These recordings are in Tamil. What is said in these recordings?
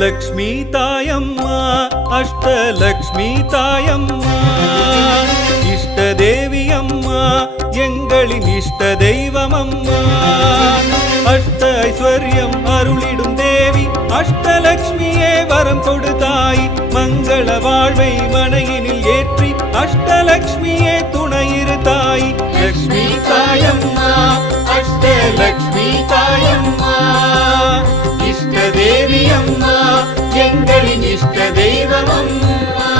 லக்ஷ்மி தாயம்மா அஷ்டலக்ஷ்மி தாயம்மா இஷ்ட தேவி அம்மா எங்களின் இஷ்ட தெய்வம் அம்மா அஷ்ட ஐஸ்வர்யம் அருளிடும் தேவி அஷ்டலக்ஷ்மியே வரம் கொடுத்தாய் மங்கள வாழ்வை மனையினில் ஏற்றி அஷ்டலக்ஷ்மியே துணையிரு தாய் லக்ஷ்மி தாயம்மா அஷ்டலக்ஷ்மி தாயம்மா இஷ்ட தேவி அம்மா எங்களின் இஷ்ட தெய்வம் அம்மா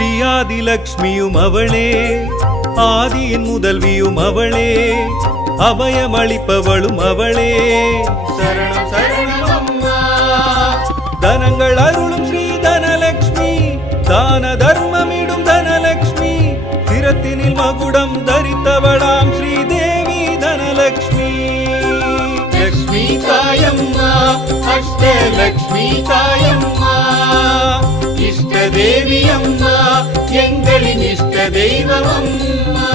ஸ்ரீயாதிலக்ஷ்மியும் அவளே ஆதியின் முதல்வியும் அவளே அபயமளிப்பவளும் அவளே சரணம் சரணம் அம்மா தனங்கள் அருளும் ஸ்ரீ தனலக்ஷ்மி தான தர்மமிடும் தனலக்ஷ்மி சிரத்தினில் மகுடம் தரித்தவளாம் ஸ்ரீதேவி தனலக்ஷ்மி லக்ஷ்மி தாயம்மா அஷ்டலக்ஷ்மி தாயம்மா இஷ்ட தேவி அம்மா எங்களின் இஷ்ட தெய்வம் அம்மா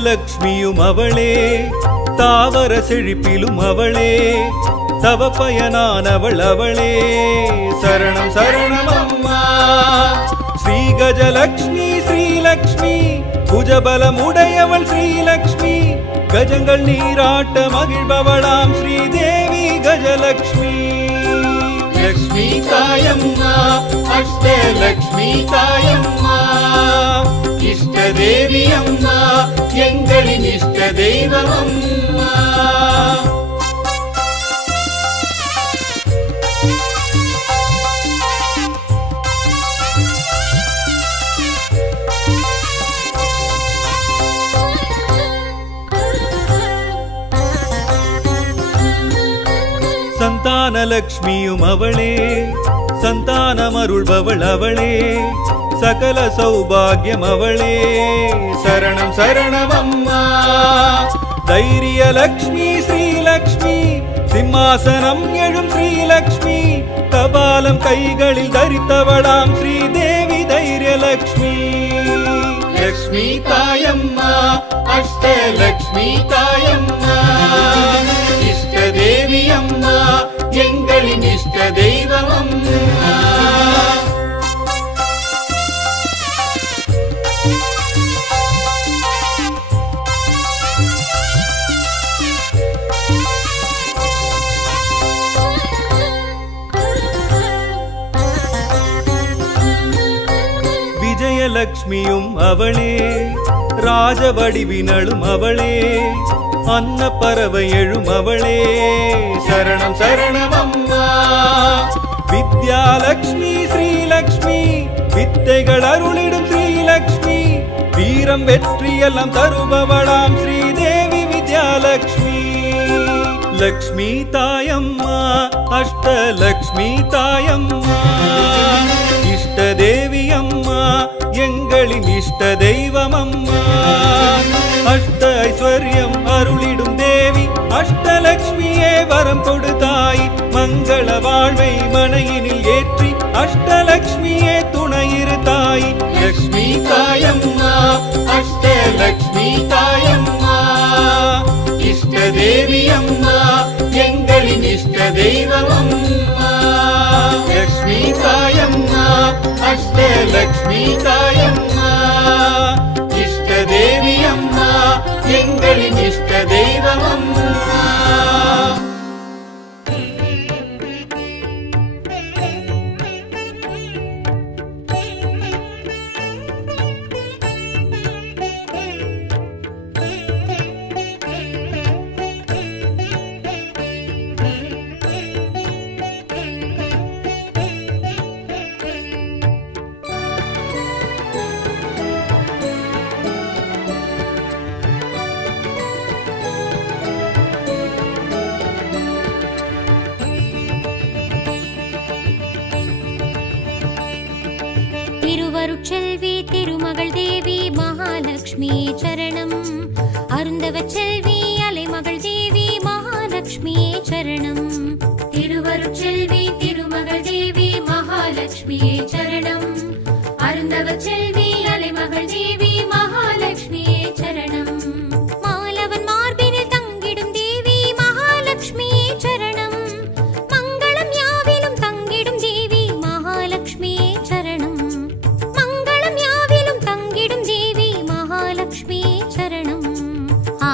லக்ஷ்மியும் அவளே தாவர செழிப்பிலும் அவளே தவ பயனானவள் அவளே சரணம் சரணம் அம்மா ஸ்ரீ கஜலக்ஷ்மி ஸ்ரீலக்ஷ்மி புஜபலமுடையவள் ஸ்ரீலக்ஷ்மி கஜங்கள் நீராட்ட மகிழ்பவளாம் ஸ்ரீதேவி கஜலக்ஷ்மி லக்ஷ்மி தாயம்மா அஷ்டலக்ஷ்மி தாயம்மா இஷ்ட தேவி அம்மா எங்களின் இஷ்ட தெய்வம் அம்மா சந்தானலக்ஷ்மியும் அவளே சந்தானமருள்பவள் அவளே சகல சௌபாகியம் அவளே சரணம் சரணம் அம்மா தைரியலக்ஷ்மி ஸ்ரீலக்ஷ்மி சிம்மாசனம் எழும் ஸ்ரீலக்ஷ்மி கபாலம் கைகளில் தரித்தவளாம் ஸ்ரீதேவி தைரியலக்ஷ்மி லக்ஷ்மி தாயம்மா அஷ்டலக்ஷ்மி தாயம்மா இஷ்ட தேவி அம்மா எங்களின் இஷ்ட தெய்வம் அம்மா விஜயலக்ஷ்மியும் அவளே ராஜவடிவினளும் அவளே அன்ன பறவை எழும் அவளே சரணம் சரணம் அம்மா வித்யாலக்ஷ்மி ஸ்ரீலக்ஷ்மி வித்தைகள் அருளிடும் ஸ்ரீலக்ஷ்மி வீரம் வெற்றியெல்லாம் தருபவளாம் ஸ்ரீதேவி வித்யாலக்ஷ்மி லக்ஷ்மி தாயம்மா அஷ்டலக்ஷ்மி தாயம்மா இஷ்ட தேவி அம்மா எங்களின் இஷ்ட தெய்வம் அம்மா அஷ்ட ஐஸ்வர்யம் அருளிடும் தேவி அஷ்டலக்ஷ்மியே வரம் கொடுத்தாய் மங்கள வாழ்வை மனையினில் ஏற்றி அஷ்டலக்ஷ்மியே துணையிரு தாய் லக்ஷ்மி தாயம்மா அஷ்டலக்ஷ்மி தாயம்மா இஷ்ட தேவி அம்மா எங்களின் இஷ்ட தெய்வம் அம்மா லக்ஷ்மி தாயம்மா அஷ்டலக்ஷ்மி தாயம்மா இஷ்ட தேவி அம்மா எங்களின் இஷ்ட தெய்வம் அம்மா திருவருட்செல்வி திருமகள் தேவி மகாலட்சுமி சரணம். அருந்தவச்செல்வி அலைமகள் தேவி மகாலட்சுமி சரணம். திருவருட்செல்வி திருமகள் தேவி மகாலட்சுமி சரணம். அருந்தவச்செல்வி அலைமகள் தேவி மகாலட்சுமி சரணம். மாலவன் மார்பினில் தங்கிடும் தேவி மகாலட்சுமி சரணம். மங்களம் யாவிலும் தங்கிடும் தேவி மகாலட்சுமி சரணம். மங்களம் யாவிலும் தங்கிடும் தேவி மகாலட்சுமி சரணம்.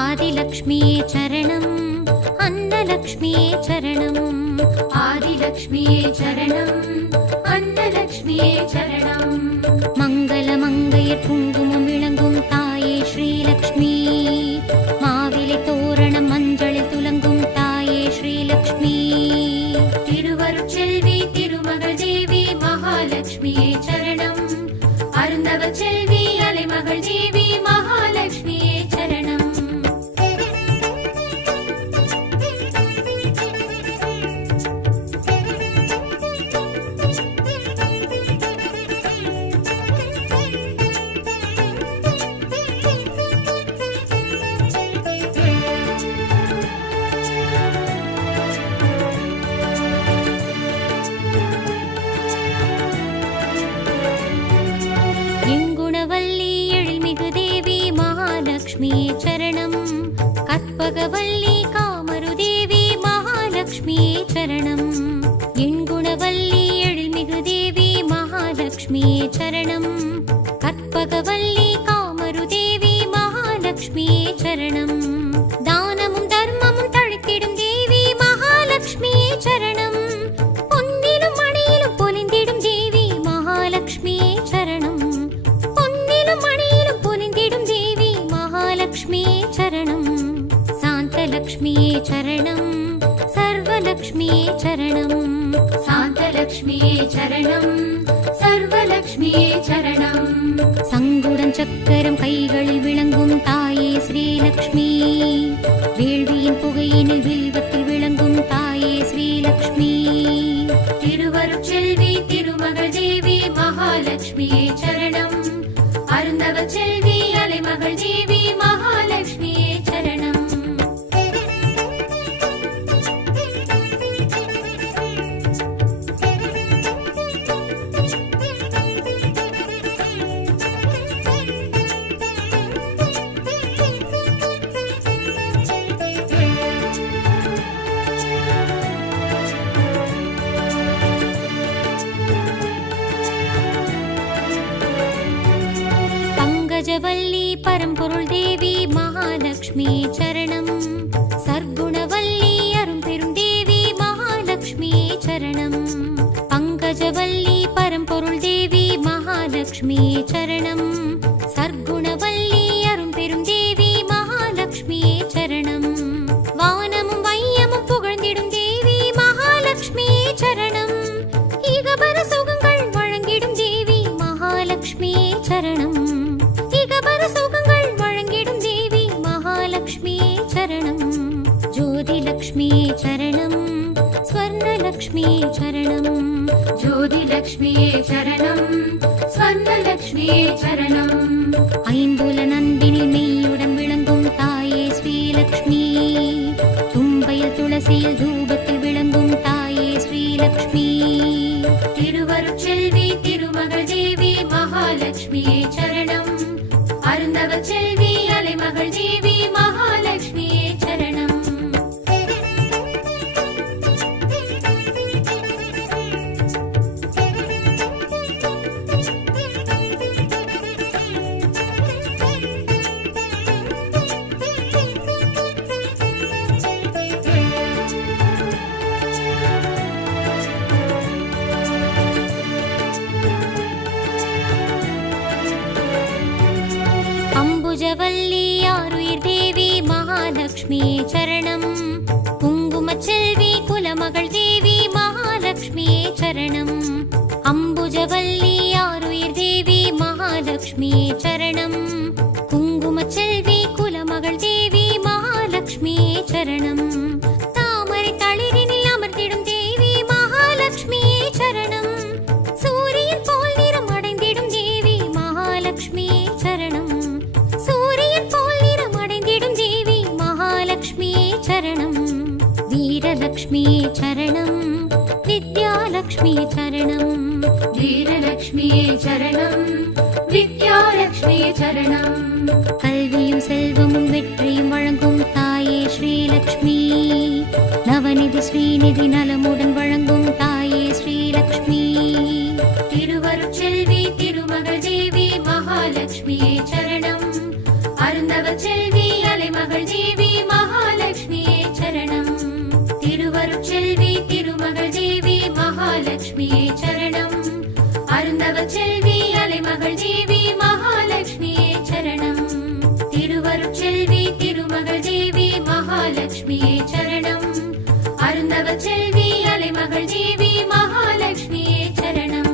ஆதிலக்ஷ்மி சரணம். அன்னலக்ஷ்மி சரணம். ஆதிலக்ஷ்மி சரணம். அன்னலக்ஷ்மி சரணம். மங்கள மங்கையர் குங்குமம் விளங்கும் தாயே ஸ்ரீலக்ஷ்மி. மாவிலை தோரணம் மஞ்சளில் துலங்கும் தாயே ஸ்ரீலக்ஷ்மி. திருவருட்செல்வி திருமகள் தேவி மகாலட்சுமி சரணம். அருந்தவச்செல்வி அலைமகள் தேவி மகாலட்சுமி சரணம். எங்குணவல்லி எழில்மிகு தேவி மகாலட்சுமி சரணம். கற்பகவல்லி காமரு தேவி மகாலட்சுமி சரணம். எங்குணவல்லி எழில்மிகு தேவி மகாலட்சுமி சரணம். கற்பகவல்லி காமரு தேவி மகாலட்சுமி சரணம். தானமும் தர்மமும் தழைத்திடும் தேவி மகாலட்சுமி சரணம். பொன்னிலும் மணியிலும் பொலிந்திடும் தேவி மகாலட்சுமி சரணம். பொன்னிலும் மணியிலும் பொலிந்திடும் தேவி மகாலட்சுமி சரணம். சாந்தலக்ஷ்மியே சரணம். சர்வலக்ஷ்மியே சரணம். சாந்தலக்ஷ்மியே சரணம். சர்வலக்ஷ்மியே சரணம். சங்குடன் சக்கரம் கைகளில் விளங்கும் தாயே ஸ்ரீலக்ஷ்மி. வேள்வியின் புகையினில் வில்வத்தில் விளங்கும் தாயே ஸ்ரீலக்ஷ்மி. திருவருட்செல்வி திருமகள் தேவி மகாலட்சுமியே சரணம். அருந்தவச்செல்வி அலைமகள் தேவி மகாலட்சுமியே சரணம். பங்கஜவல்லி பரம்பொருள் தேவி மகாலட்சுமி சரணம். சர்க்குணவல்லி அரும்பெரும் தேவி மகாலட்சுமி சரணம். பங்கஜவல்லி பரம்பொருள் தேவி மகாலட்சுமி சரணம். சர்க்குணவல்லி அரும்பெரும் தேவி மகாலட்சுமி சரணம். வானமும் வையமும் புகழ்ந்திடும் தேவி மகாலட்சுமி சரணம். இகபர சுகங்கள் வழங்கிடும் தேவி மகாலட்சுமி சரணம். இகபர சுகங்கள் வழங்கிடும் தேவி மகாலட்சுமி சரணம். ஜோதிலக்ஷ்மி சரணம். ஸ்வர்ணலக்ஷ்மி சரணம். ஜோதிலக்ஷ்மி சரணம். ஸ்வர்ணலக்ஷ்மி சரணம். ஐம்புல நந்தினில் மெய்யுடன் விளங்கும் தாயே ஸ்ரீலக்ஷ்மி. தும்பையில் துளசியில் தூபத்தில் விளங்கும் தாயே ஸ்ரீலக்ஷ்மி. திருவருட்செல்வி திருமகள் தேவி மகாலட்சுமியே சரணம். அருந்தவச்செல்வி அலைமகள் தேவி மகாலட்சுமியே சரணம். அம்புஜவல்லி ஆருயிர் தேவி மகாலட்சுமி சரணம். குங்குமச்செல்வி குலமகள் தேவி மகாலட்சுமி சரணம். அம்புஜவல்லி ஆருயிர் தேவி மகாலட்சுமி சரணம். குங்குமச்செல்வி குலமகள் தேவி மகாலட்சுமி சரணம். தாமரை தளிரினில் அமர்ந்திடும் தேவி மகாலட்சுமி சரணம். சூரியன் போல் நிறம் அடைந்திடும் தேவி வீரலக்ஷ்மியே சரணம் வித்யாலக்ஷ்மியே சரணம் வீரலக்ஷ்மியே சரணம் வித்யாலக்ஷ்மியே சரணம் கல்வியும் செல்வமும் வெற்றியும் வழங்கும் தாயே ஸ்ரீலக்ஷ்மி நவநிதி ஸ்ரீநிதி நலமுடன் வழங்கும் தாயே ஸ்ரீலக்ஷ்மி திருவருட்செல்வி திருமகள் தேவி மகாலட்சுமியே சரணம் அருந்தவ செல்வி அலைமகள் தேவி மகாலட்சுமியே சரணம் திருவருட்செல்வி திருமகள் தேவி மகாலட்சுமியே சரணம் அருந்தவ செல்வி அலைமகள் தேவி மகாலட்சுமியே சரணம் திருவருட்செல்வி திருமகள் தேவி மகாலட்சுமியே சரணம் அருந்தவ செல்வி அலைமகள் தேவி மகாலட்சுமியே சரணம்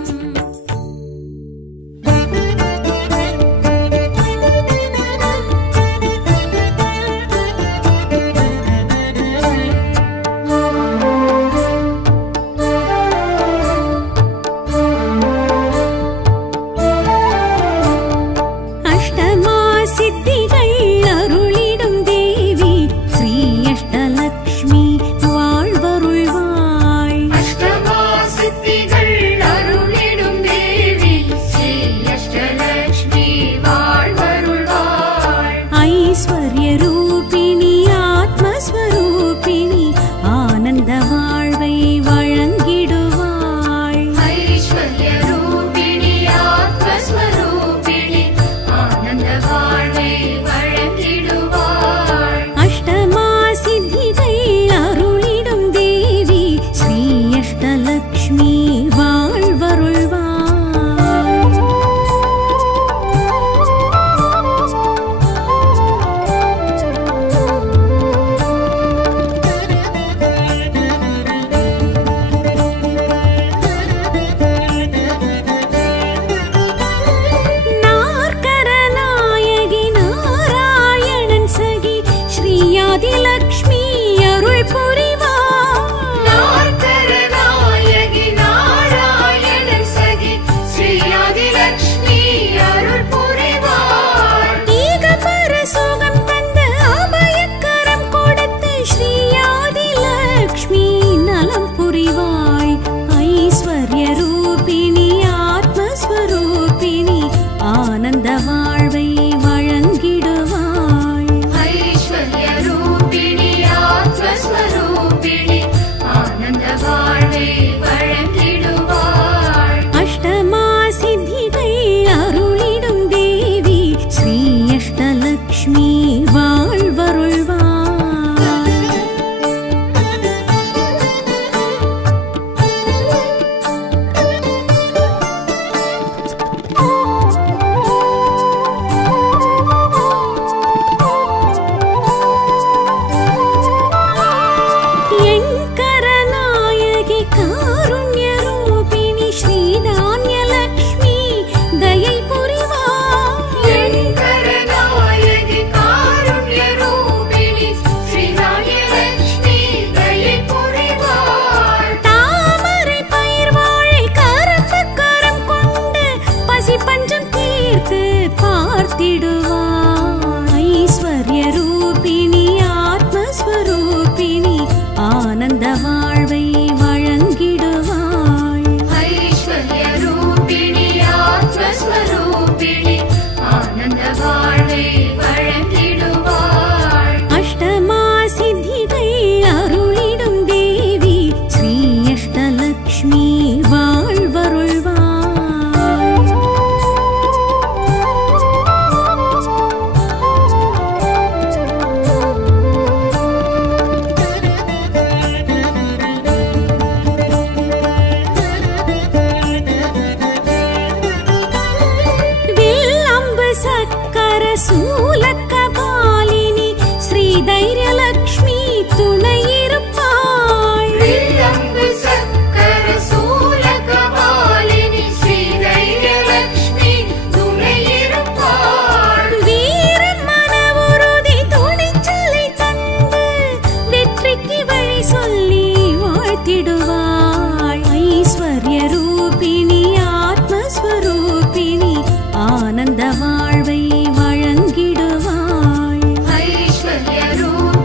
ஆனந்த வாழ்வை வழங்கிடுவாய் ஐஸ்வர்ய ரூப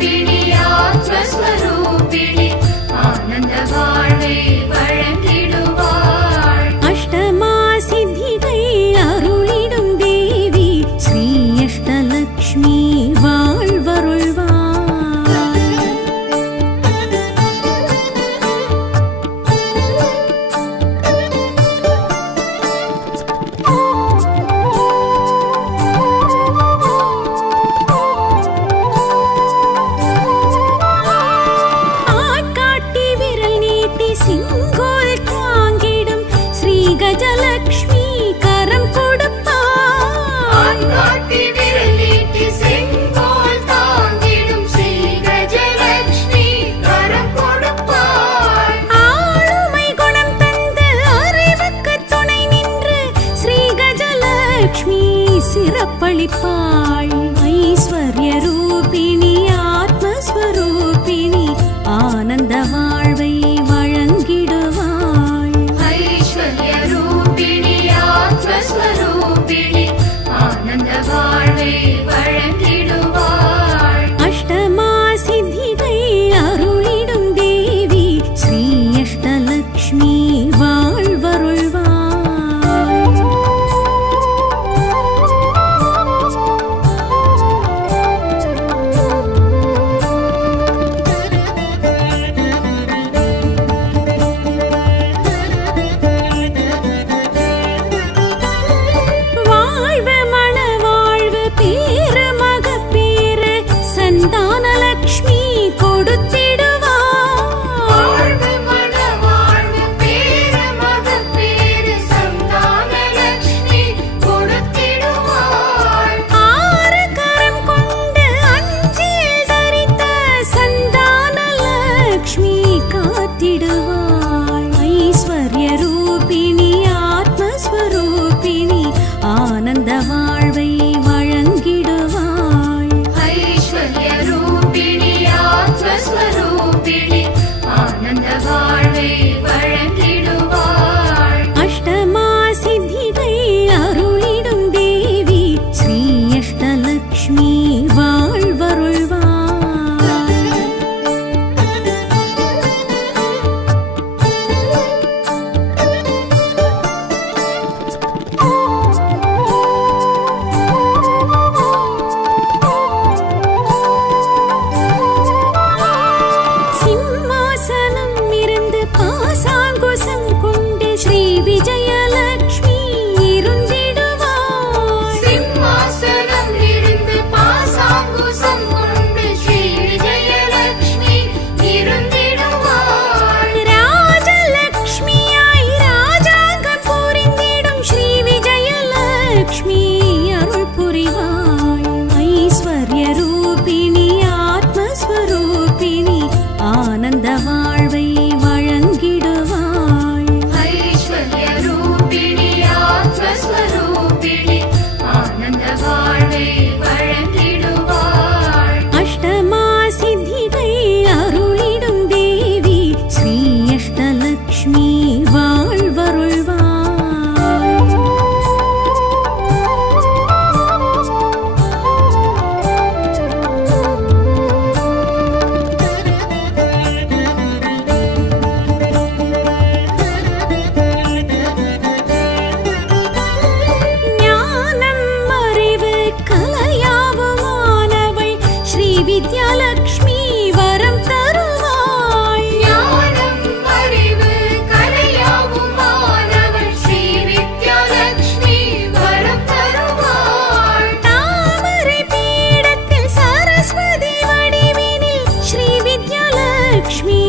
வித்யாலக்ஷ்மி வரம் தருவாள். ஞானம் அறிவு கலையாவும் மாணவள் ஸ்ரீ வித்யாலக்ஷ்மி வரம் தருவாள். தாமரை பீடத்தில் சரஸ்வதி வடிவினில் ஸ்ரீ வித்யாலக்ஷ்மி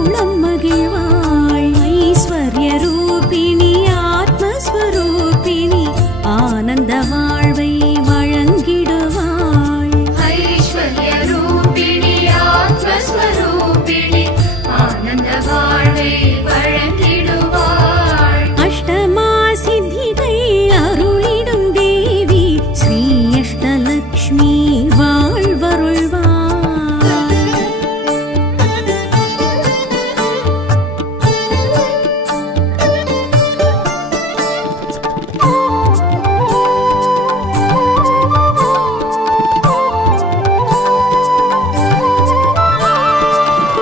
உளம் மகிழ்வாள். ஐஸ்வர்ய ரூபிணி ஆத்மஸ்வரூபிணி ஆனந்த வாழ்வை வழங்கிடுவாள். ஐஸ்வர்ய ரூபிணி ஆத்மஸ்வரூபிணி ஆனந்த வாழ்வை வழங்கிடுவாள். அஷ்டமா சித்திகள் அருளிடும் தேவி ஸ்ரீ அஷ்டலக்ஷ்மி வாழ்வருள்வாள்.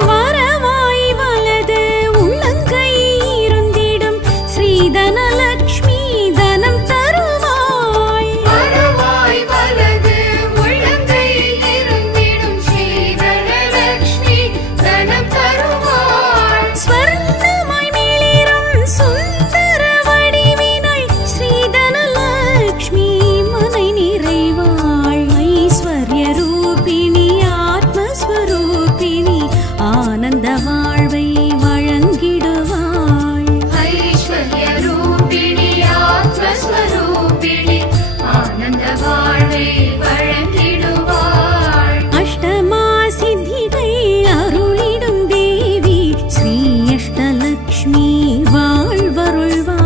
வரவாய் வலது உள்ளங்கை இருந்திடும் ஸ்ரீதனலக்ஷ்மி தனம் தருவாள். வரவாய் வலது உள்ளங்கை இருந்திடும் ஸ்ரீ தனலக்ஷ்மி தனம் தருவாள். ஸ்வர்ணமாய் மிளிரும் சுந்தர வடிவினாள் ஸ்ரீதனலக்ஷ்மி மனை நிறைவாள். ஐஸ்வர்ய ரூபிணி ஆத்மஸ்வரூபிணி ஆனந்த வாழ்வை வழங்கிடுவாள். ஐஸ்வர்ய ரூபிணி ஆத்மஸ்வரூபிணி ஆனந்த வாழ்வை வழங்கிடுவாள். அஷ்டமா சித்திகள் அருளிடும் தேவி ஸ்ரீ அஷ்டலக்ஷ்மி வாழ்வருள்வாள்.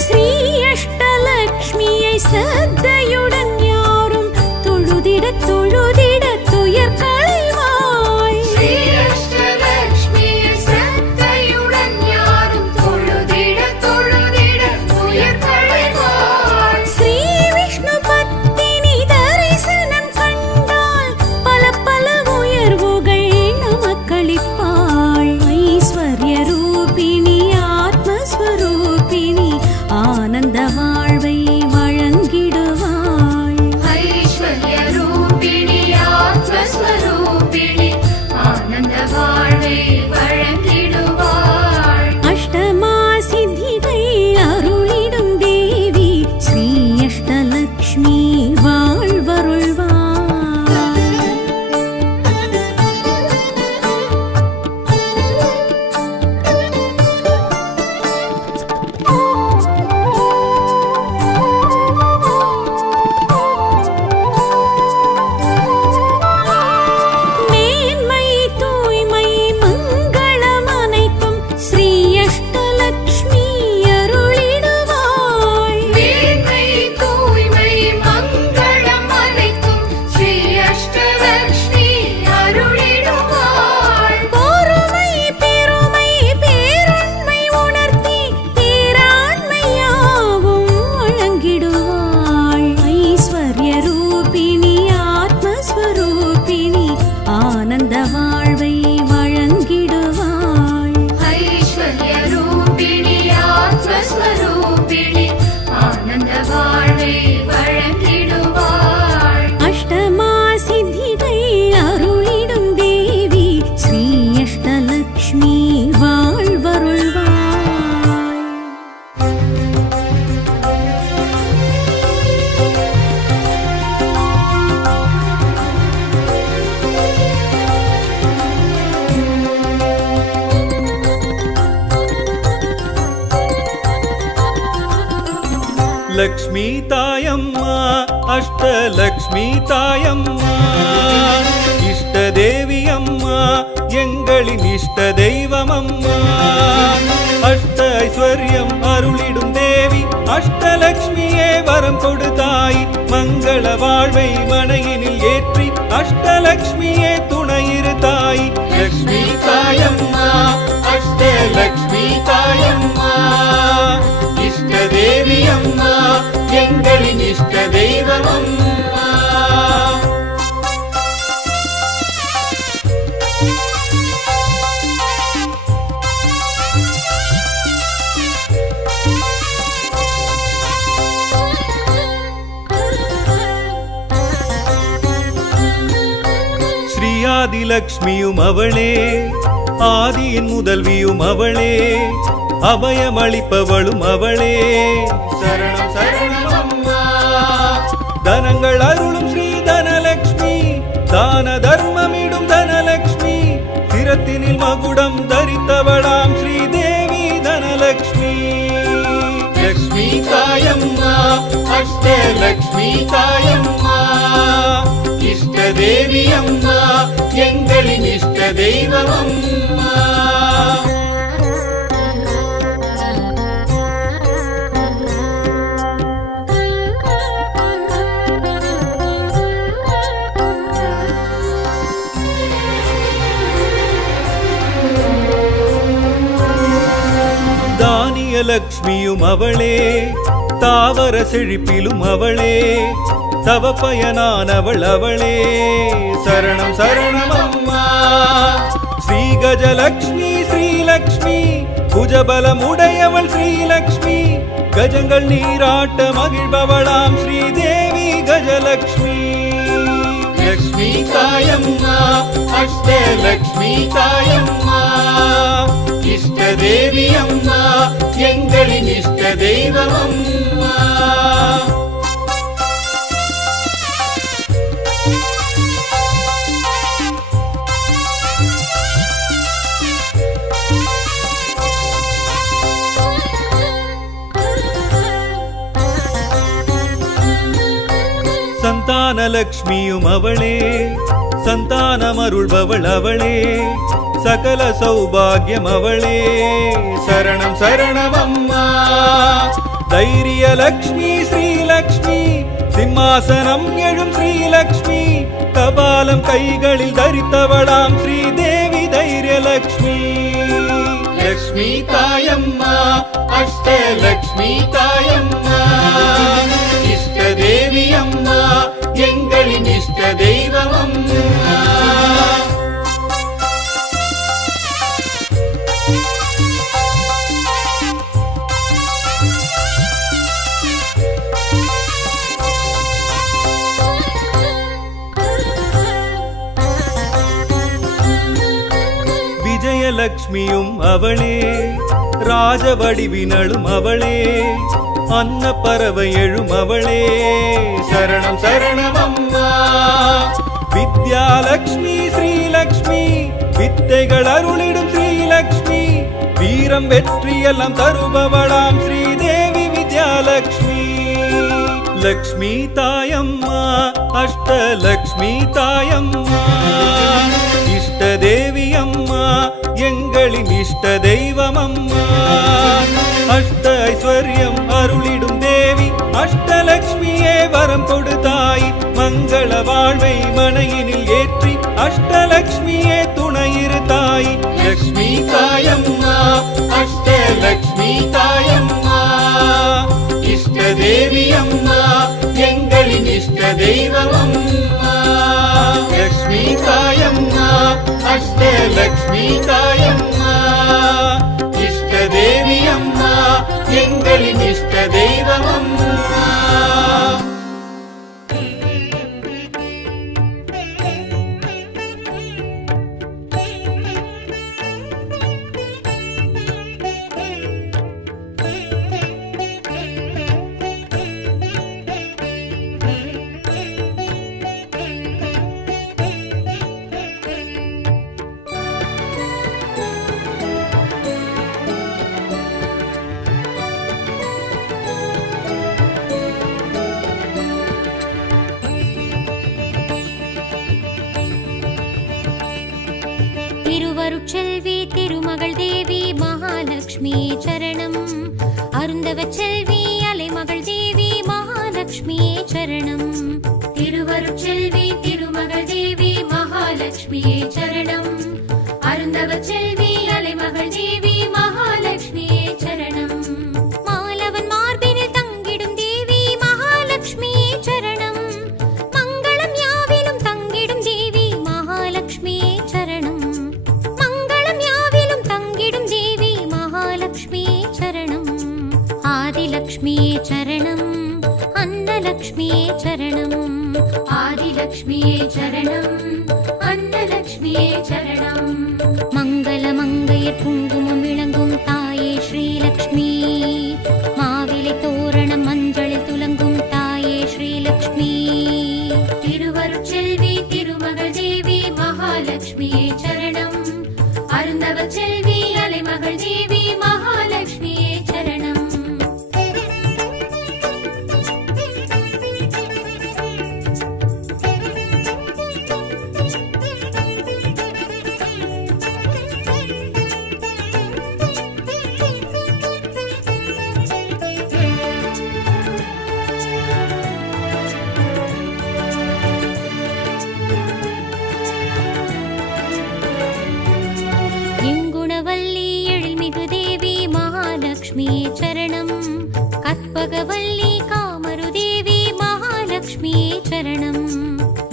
ஸ்ரீ அஷ்டலக்ஷ்மியை சத்தையுடன் யாரும் தொழுதிட தொழுதிட துயர் களைவாள். ஸ்ரீ அஷ்டலக்ஷ்மி சத்தையுடன் யாரும் தொழுதிட தொழுதிட துயர் களைவாள். ஸ்ரீ விஷ்ணு பத்தினி தரிசனம் கண்டால் பல பல உயர்வுகள் நமக்களிப்பாள். ஐஸ்வர்ய ரூபிணி ஆத்மஸ்வரூபிணி ஆனந்த வாழ்வை வழங்கிடுவாள். ஐஸ்வர்ய ரூபிணி ஆத்மஸ்வரூபிணி ஆனந்த வாழ்வை வழங்கிடுவாள். அஷ்டமா சித்திகள் அருளிடும் தேவி ஸ்ரீ அஷ்டலக்ஷ்மி வாழ்வருள்வாள். மேன்மை தூய்மை மங்களம் அனைத்தும் ஸ்ரீ அஷ்டலக்ஷ்மி அருளிடுவாள். மேன்மை தூய்மை மங்களம் அனைத்தும் ஸ்ரீ அஷ்டலக்ஷ்மி அருளிடுவாள். பொறுமை பெருமை பேருண்மை உணர்த்தி பேராண்மையாவும் வழங்கிடுவாள். ஐஸ்வர்ய ரூபிணி ஆத்மஸ்வரூபிணி ஆனந்த வாழ்வை வழங்கிடுவாள். ஐஸ்வர்ய ரூபிணி ஆத்மஸ்வரூபிணி ஆனந்த வாழ்வை வழங்கிடுவாள். அஷ்டமா சித்திகள் அருளிடும் தேவி ஸ்ரீ அஷ்டலக்ஷ்மி வாழ்வருள்வாள். லக்ஷ்மி தாயம்மா அஷ்டலக்ஷ்மி தாயம்மா இஷ்ட தேவி அம்மா எங்களின் இஷ்ட தெய்வம் அம்மா. அஷ்ட ஐஸ்வர்யம் அருளிடும் தேவி அஷ்டலக்ஷ்மியே வரம் கொடுத்தாய். மங்கள வாழ்வை மனையினில் ஏற்றி அஷ்டலக்ஷ்மியே துணையிரு தாய். லக்ஷ்மி தாயம்மா அஷ்டலக்ஷ்மி தாயம்மா இஷ்ட தேவி அம்மா எங்களின் இஷ்ட தெய்வம் அம்மா. ஆதிலக்ஷ்மியும் அவளே ஆதியின் முதல்வியும் அவளே அபயமளிப்பவளும் அவளே சரணம் சரணம் அம்மா தனங்கள் அருளும் ஸ்ரீ தனலக்ஷ்மி தான தர்மமிடும் தனலக்ஷ்மி சிரத்தினில் மகுடம் தரித்தவளாம் ஸ்ரீதேவி தனலக்ஷ்மி லக்ஷ்மி தாயம்மா அஷ்டலக்ஷ்மி தாயம்மா இஷ்ட தேவி அம்மா எங்களின் இஷ்ட தெய்வம் அம்மா லக்ஷ்மியும் அவளே தாவர செழிப்பிலும் அவளே தவ பயனானவள் அவளே சரணம் சரணம் அம்மா ஸ்ரீ கஜலக்ஷ்மி ஸ்ரீலக்ஷ்மி புஜபலமுடையவள் ஸ்ரீலக்ஷ்மி கஜங்கள் நீராட்ட மகிழ்பவளாம் ஸ்ரீதேவி கஜலக்ஷ்மி லக்ஷ்மி தாயம்மா அஷ்டலக்ஷ்மி தாயம்மா இஷ்ட தேவி அம்மா எங்களின் இஷ்ட தெய்வம் அம்மா சந்தானலக்ஷ்மியும் அவளே சந்தானமருள்பவள் அவளே சகல சௌபாகியம் அவளே சரணம் சரணம் அம்மா தைரியலக்ஷ்மி ஸ்ரீலக்ஷ்மி சிம்மாசனம் எழும் ஸ்ரீலக்ஷ்மி கபாலம் கைகளில் தரித்தவளாம் ஸ்ரீதேவி தைரியலக்ஷ்மி லக்ஷ்மி தாயம்மா அஷ்டலக்ஷ்மி தாயம்மா இஷ்ட தேவி அம்மா எங்களின் இஷ்ட தெய்வம் அம்மா விஜயலக்ஷ்மியும் அவளே ராஜவடிவினளும் அவளே அன்ன பறவை எழும் அவளே சரணம் சரணம் அம்மா வித்யாலக்ஷ்மி ஸ்ரீலக்ஷ்மி வித்தைகள் அருளிடும் ஸ்ரீலக்ஷ்மி வீரம் வெற்றியெல்லாம் தருபவளாம் ஸ்ரீதேவி வித்யாலக்ஷ்மி லக்ஷ்மி தாயம்மா அஷ்டலக்ஷ்மி தாயம்மா இஷ்ட தேவி அம்மா எங்களின் இஷ்ட தெய்வம் அம்மா அஷ்ட ஐஸ்வர்யம் அருளிடும் தேவி அஷ்டலக்ஷ்மியே வரம் கொடுத்தாய் மங்கள வாழ்வை மனையினில் ஏற்றி அஷ்டலக்ஷ்மியே துணையிரு தாய் லக்ஷ்மி தாயம்மா அஷ்டலக்ஷ்மி தாயம்மா இஷ்ட தேவி அம்மா எங்களின் இஷ்ட தெய்வம் அம்மா லக்ஷ்மி தாயம்மா அஷ்டலக்ஷ்மி தாயம்மா இஷ்ட தேவி அம்மா எங்களின் இஷ்ட தெய்வம் அம்மா திருவருட்செல்வி திருமகள் தேவி மகாலட்சுமி சரணம் அருந்தவச்செல்வி அலைமகள் தேவி மகாலட்சுமி சரணம் திருவருட்செல்வி திருமகள் தேவி மகாலட்சுமி சரணம் அருந்தவச்செல்வி அலைமகள் தேவி மகாலட்சுமி சரணம் மாலவன் மார்பினில் தங்கிடும் தேவி மகாலட்சுமி சரணம் மங்களம் யாவிலும் தங்கிடும் தேவி மகாலட்சுமி சரணம் மங்களம் யாவிலும் தங்கிடும் தேவி மகாலட்சுமி சரணம் ஆதிலக்ஷ்மி சரணம் அன்னலக்ஷ்மி சரணம் ஆதிலக்ஷ்மி சரணம் அன்னலக்ஷ்மி மகாலட்சுமியே சரணம். மங்கள மங்கையர் குங்குமம் விளங்கும் தாயே ஸ்ரீலக்ஷ்மி, மாவிலை தோரணம் மஞ்சளில் துலங்கும் தாயே ஸ்ரீலக்ஷ்மி. திருவருட்செல்வி திருமகள் தேவி மகாலட்சுமியே சரணம். அருந்தவ செல்வி அலைமகள் தேவி மகாலட்சுமியே சரணம். எங்குணவல்லி எழில்மிகு தேவி மகாலட்சுமியே சரணம். கற்பகவல்லி காமரு தேவி மகாலட்சுமியே சரணம்.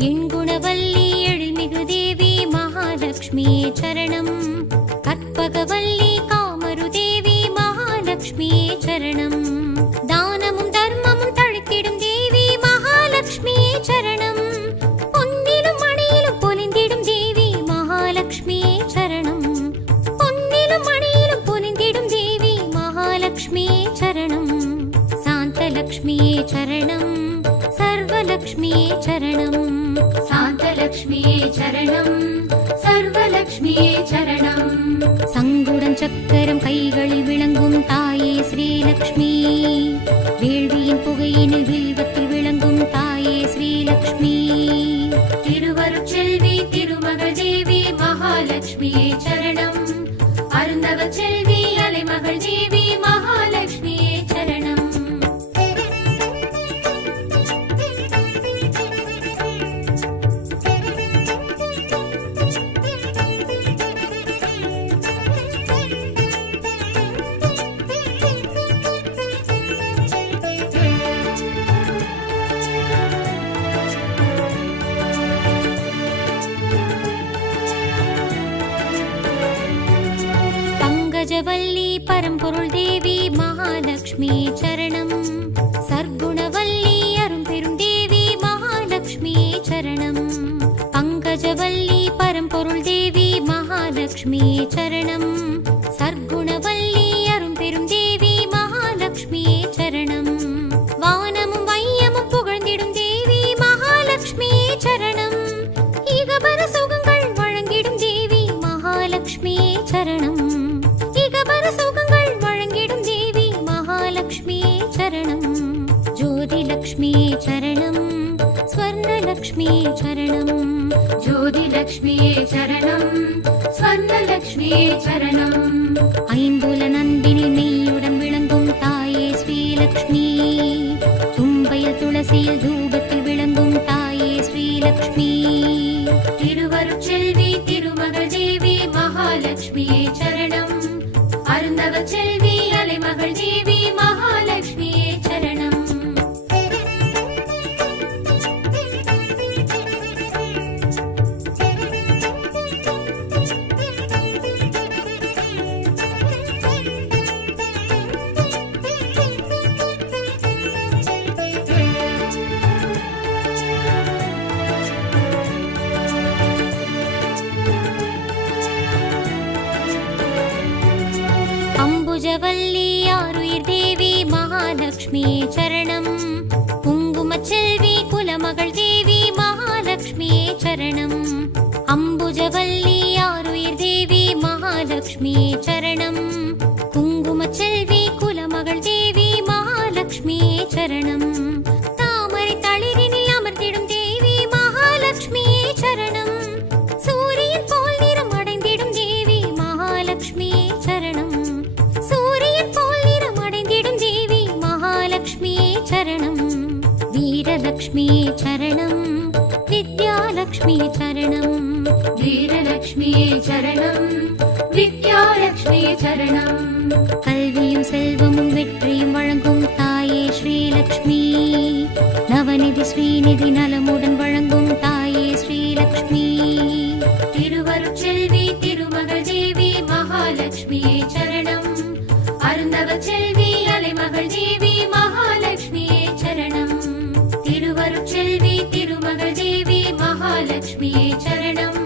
எங்குணவல்லி எழில்மிகு தேவி மகாலட்சுமியே சரணம். கற்பகவல்லி காமரு தேவி மகாலட்சுமியே சரணம். தானமும் தர்மமும் தழைத்திடும் தேவி மகாலட்சுமியே சரணம். பொன்னிலும் மணியிலும் பொலிந்திடும் தேவி மகாலட்சுமியே சரணம். பொன்னிலும் மணியிலும் பொலிந்திடும் தேவி மகாலட்சுமியே சரணம். சாந்தலக்ஷ்மியே சரணம். சர்வலக்ஷ்மியே சரணம். சாந்தலக்ஷ்மியே சரணம். சர்வலக்ஷ்மியே சரணம். சங்குடன் சக்கரம் கைகளில் விளங்கும் தாயே ஸ்ரீலக்ஷ்மி, வேள்வியின் புகையினில் வில்வத்தில் விளங்கும் தாயே ஸ்ரீலக்ஷ்மி. திருவருட்செல்வி திருமகள் தேவி மகாலட்சுமியே சரணம். அருந்தவ செல்வி அலைமகள் தேவி மகாலட்சுமியே சரணம். பங்கஜவல்லி பரம்பொருள் தேவி மகாலட்சுமியே சரணம். சர்க்குணவல்லி அரும்பெரும் தேவி மகாலட்சுமியே சரணம். பங்கஜவல்லி பரம்பொருள் தேவி மகாலட்சுமியே சரணம். சர்க்குணவல்லி அரும்பெரும் தேவி மகாலட்சுமியே சரணம். வானமும் வையமும் புகழ்ந்திடும் தேவி மகாலட்சுமியே சரணம். இகபர சுகங்கள் வழங்கிடும் தேவி மகாலட்சுமியே சரணம். இகபர சுகங்கள் வழங்கிடும் தேவி மகாலட்சுமியே சரணம். ஜோதிலக்ஷ்மியே சரணம். ஸ்வர்ணலக்ஷ்மியே சரணம். ஜோதிலக்ஷ்மியே சரணம். ஸ்வர்ணலக்ஷ்மியே சரணம். ஐம்புல நந்தினில் நெய்யுடன் விளங்கும் தாயே ஸ்ரீலக்ஷ்மி, தும்பையில் துளசியில் தூபத்தில் விளங்கும் தாயே ஸ்ரீலக்ஷ்மி. திருவருட்செல்வி திருமகள் தேவி மகாலட்சுமியே சரணம். அருந்தவ செல்வி அலைமகள் தேவி மகாலட்சுமியே சரணம். அம்புஜவல்லி ஆருயிர் தேவி மகாலட்சுமியே சரணம். குங்குமச்செல்வி குலமகள் தேவி மகாலட்சுமியே சரணம். அம்புஜவல்லி ஆருயிர் தேவி மகாலட்சுமியே சரணம். குங்குமச்செல்வி குலமகள் தேவி மகாலட்சுமியே சரணம். தாமரை தளிரினில் அமர்ந்திடும் தேவி மகாலட்சுமியே சரணம். சூரியன் போல் நிறம் அடைந்திடும் தேவி மகாலட்சுமியே சரணம். சூரியன் போல் நிறம் அடைந்திடும் தேவி மகாலட்சுமியே சரணம். வீரலக்ஷ்மியே சரணம். வித்யாலக்ஷ்மியே சரணம். வீரலக்ஷ்மியே சரணம். வித்யாலக்ஷ்மியே சரணம். கல்வியும் செல்வமும் வெற்றியும் வழங்கும் தாயே ஸ்ரீலக்ஷ்மி, நவநிதி ஸ்ரீநிதி நலமுடன் வழங்கும் தாயே ஸ்ரீலக்ஷ்மி. திருவருட்செல்வி திருமகள் தேவி மகாலட்சுமியே சரணம். அருந்தவ செல்வி அலைமகள் தேவி மகாலட்சுமியே சரணம். திருவருட்செல்வி திருமகள் தேவி மகாலட்சுமியே சரணம்.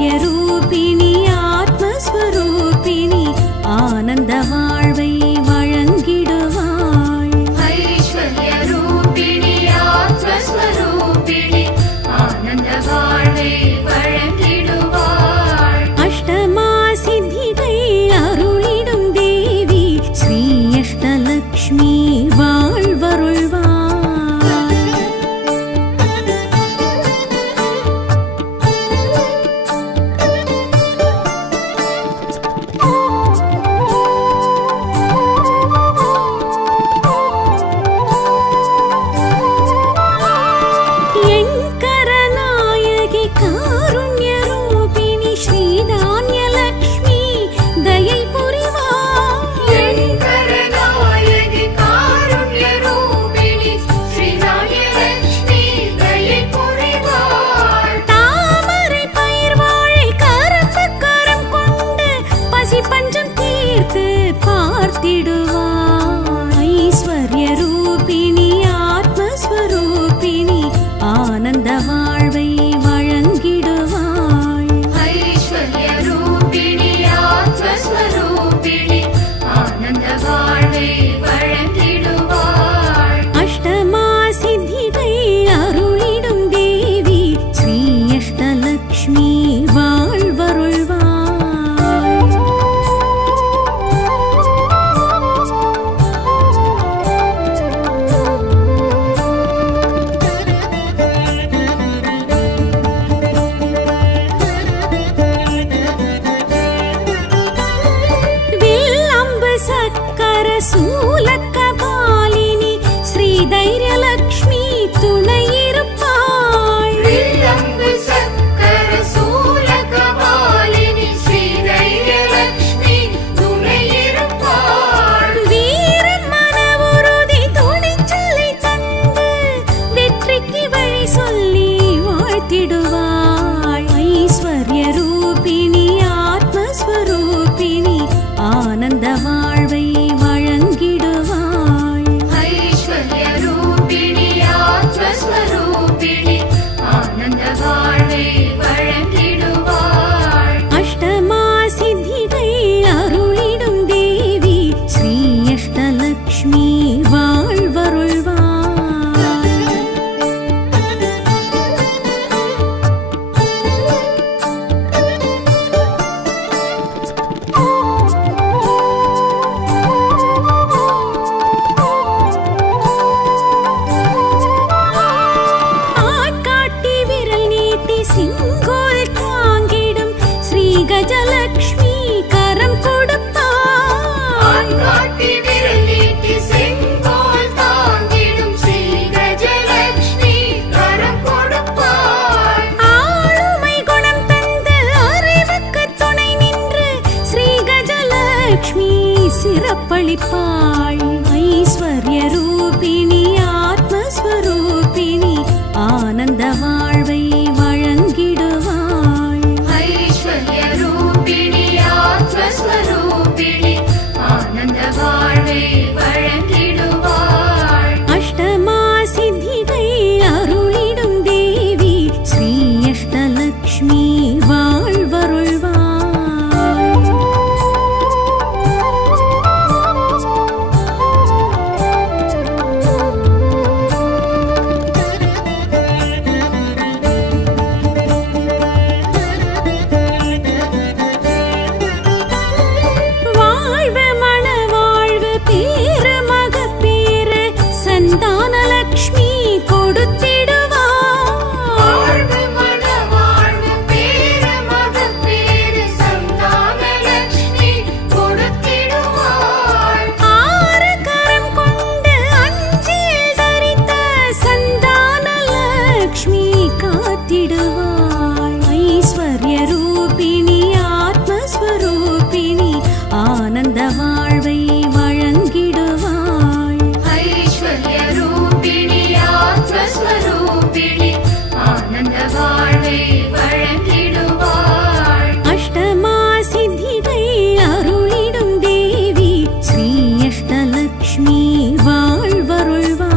ஐஸ்வர்யரூபிணி ஆத்மஸ்வரூபிணி ஆனந்த வாழ்வை வழங்கிடுவாள். ஐஸ்வர்யரூபிணி ஆத்மஸ்வரூபிணி ஆனந்த வாழ்வை வழங்கிடுவாள். அஷ்டமா சித்திகள் அருளிடும் தேவி ஸ்ரீ அஷ்டலக்ஷ்மி வாழ்வருள்வாள். எண்கரநாயகி காருண்யரூபிணி ஸ்ரீதான்யலக்ஷ்மி தயை புரிவாள். எண்கரநாயகி காருண்யரூபிணி ஸ்ரீதான்யலக்ஷ்மி தயை புரிவாள். தாமரை பயிர் வாழை கரப்பு கரம் கொண்டு பசி பஞ்சம் தீர்த்து பார்த்திடுவாள். ஐஸ்வர்யரூபிணி ஆத்மஸ்வரூபிணி ஆனந்த வாழ்வை வழங்கிடுவாள். ஐஸ்வர்யரூபிணி ஆத்மஸ்வரூபிணி ஆனந்த வாழ்வை வழங்கிடுவாள். அஷ்டமா சித்திகள் அருளிடும் தேவி ஸ்ரீ அஷ்டலக்ஷ்மி வாழ்வருள்வாள். வில்லம்பு சக்கர சூலக்கபாலினி ஸ்ரீ தைரியலக்ஷ்மி துணையிருப்பாள். வில்லம்பு சக்கர சூலகபாலினி ஸ்ரீதைரியலக்ஷ்மி துணையிருப்பாள். வீரம் மனவுறுதி துணிச்சலை தந்து வெற்றிக்கு வழி சொல்லி வாழ்த்திடுவாள். ஐஸ்வர்யரூபிணி ஆத்மஸ்வரூபிணி ஆனந்த வாழ்வை வழங்கிடுவாள். ஐஸ்வர்யரூபிணி ஆத்மஸ்வரூபிணி ஆனந்த வாழ்வை வழங்கிடுவாள். அஷ்டமா சித்திகள் அருளிடும் தேவி ஸ்ரீ அஷ்டலக்ஷ்மி வாழ்வருள்வாள். ஆட்காட்டி விரல் நீட்டி சிங்கோல் தாங்கிடும் ஸ்ரீ கஜலக்ஷ்மி கரம் கொடுப்பாள். ஆண்காட்டி விரல் நீட்டி செங்கோல் தாங்கிடும் ஸ்ரீ கஜலக்ஷ்மி கரம் கொடுப்பாள். ஆளுமை குணம் தந்து அறிவுக்கு துணை நின்று ஸ்ரீ கஜலக்ஷ்மி சிறப்பளிப்பாள். ஐஸ்வர்யரூபிணி ஆத்மஸ்வரூபிணி ஆனந்த வாழ்வை வழங்கிடுவாள். ஐஸ்வர்யரூபிணி ஆத்மஸ்வரூபிணி ஆனந்த வாழ்வை வழங்கிடுவாள். அஷ்டமா சித்திகள் அருளிடும் தேவி ஸ்ரீ அஷ்டலக்ஷ்மி வாழ்வருள்வாள். வாழ்வு மணவாழ்வு பேரு மகப்பேறு சந்தானலக்ஷ்மி கொடுத்திடுவாள். வாழ்வு மணவாழ்வு பேரு மகப்பேறு சந்தானலக்ஷ்மி கொடுத்திடுவாள். ஆறு கரம் கொண்டு அஞ்சில் தரித்த சந்தானலக்ஷ்மி காத்திடுவாள். ஐஸ்வர்யரூபிணி ஆத்மஸ்வரூபிணி ஆனந்த வாழ்வை வழங்கிடுவாள். ஐஸ்வர்யரூபிணி ஆத்மஸ்வரூபிணி ஆனந்த வாழ்வை வழங்கிடுவாள். அஷ்டமா சித்திகள் அருளிடும் தேவி ஸ்ரீ அஷ்டலக்ஷ்மி வாழ்வருள்வாள்.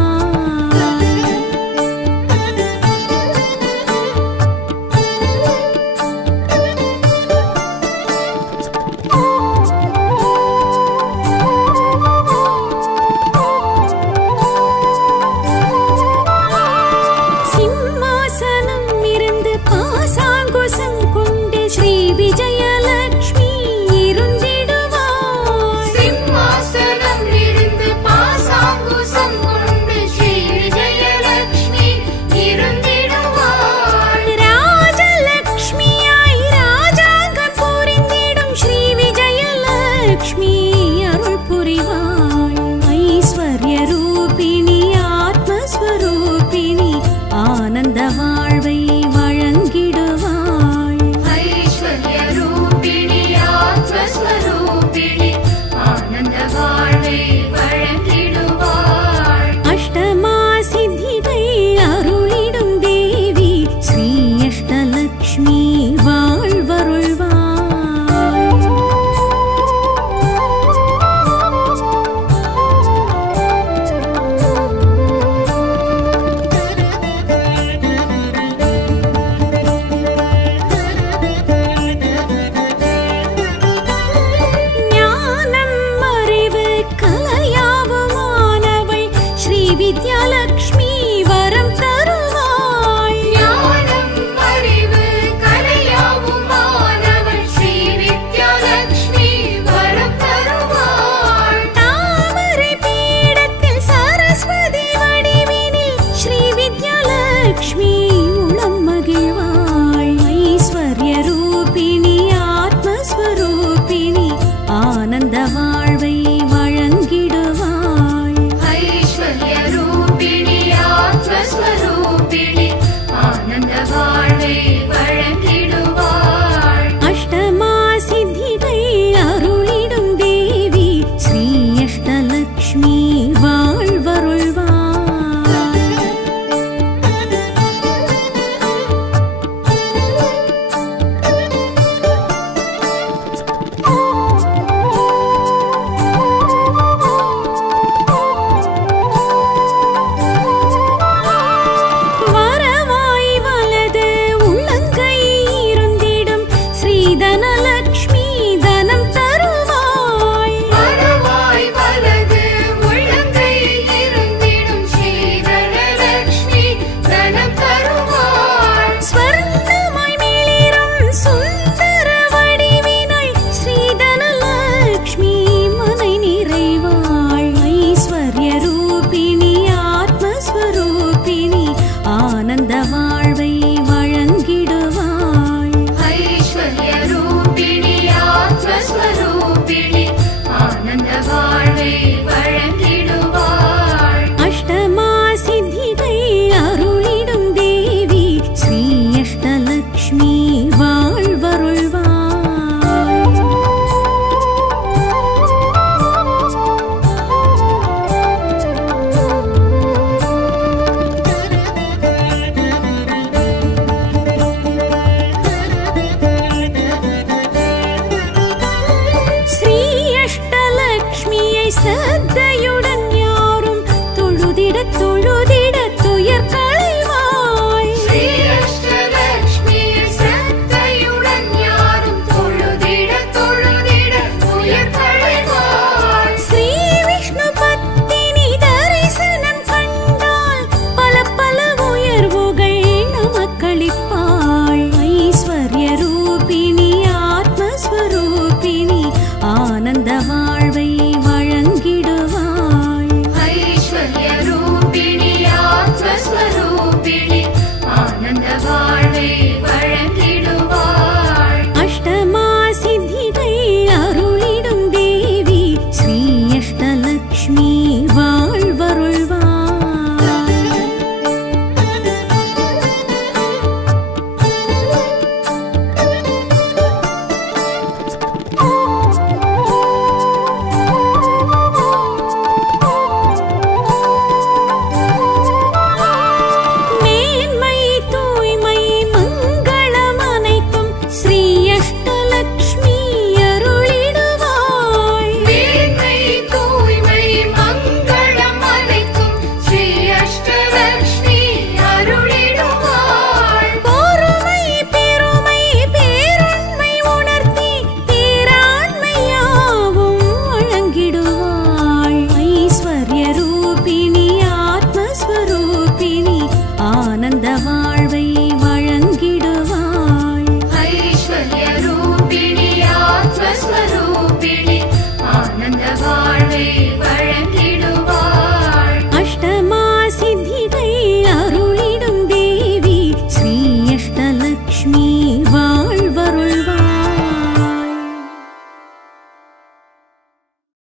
தனலக்ஷ்மி தனம் தருவாள் மறவாய் வலது உள்ளங்கையில் இருந்திடும் ஸ்ரீ தனலக்ஷ்மி தனம் தருவாள். ஸ்வர்ணமாய் மிளிரும் சுந்தர வடிவினாள் ஸ்ரீ தனலக்ஷ்மி மனை நிறைவாள் ஐஸ்வர்ய ரூபிணி ஆத்மஸ்வரூபிணி ஆனந்த வாழ்வை வழங்கிடுவாள் ஐஸ்வர்ய ரூபிணி ஆத்மஸ்வரூபிணி ஆனந்த வாழ்வை வழங்கிடுவாள். அஷ்டமா சித்திகள் அருளிடும் தேவி ஸ்ரீ அஷ்டலக்ஷ்மி வாழ்வருள்வாள் ஸ்ரீ அஷ்டலக்ஷ்மியை சத்தையுடன் யாரும் தொழுதிட தொழுதிட துயர் களைவாள் ஸ்ரீ அஷ்டலக்ஷ்மியை சத்தையுடன் யாரும் தொழுதிட தொழுதிட துயர் களைவாள். ஸ்ரீ விஷ்ணு பத்தினி தரிசனம் கண்டால் பல பல உயர்வுகள் நமக்களிப்பாள் ஐஸ்வர்ய ரூபிணி ஆத்மஸ்வரூபிணி ஆனந்தவா